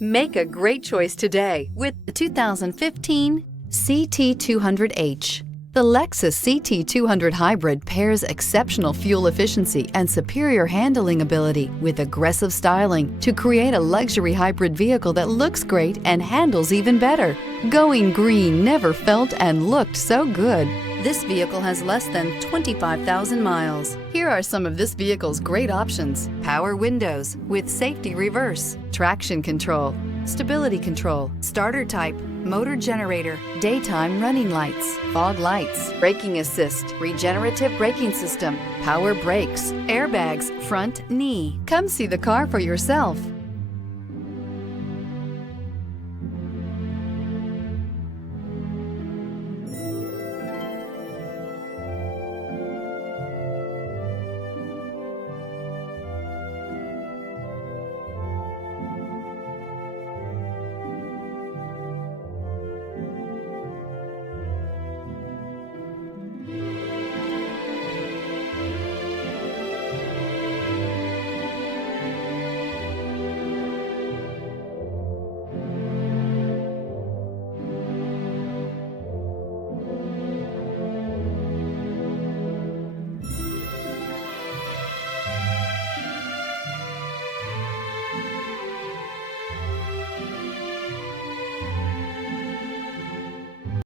Make a great choice today with the 2015 CT200H. The Lexus CT200 Hybrid pairs exceptional fuel efficiency and superior handling ability with aggressive styling to create a luxury hybrid vehicle that looks great and handles even better. Going green never felt and looked so good. This vehicle has less than 25,000 miles. Here are some of this vehicle's great options: power windows with safety reverse, traction control, stability control, starter type, motor generator, daytime running lights, fog lights, braking assist, regenerative braking system, power brakes, airbags, front knee. Come see the car for yourself.